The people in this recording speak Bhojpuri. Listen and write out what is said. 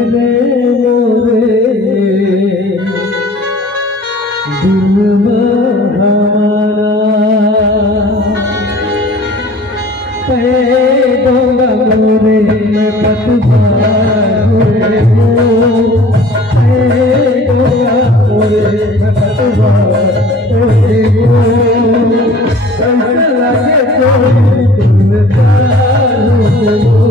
ले मोरे दिल हमारा पैदोंगा मोरे मैं पतवार हुए हूँ पैदोंगा मोरे मैं पतवार हुए हूँ ऐसा लगे कोई दिलदार हो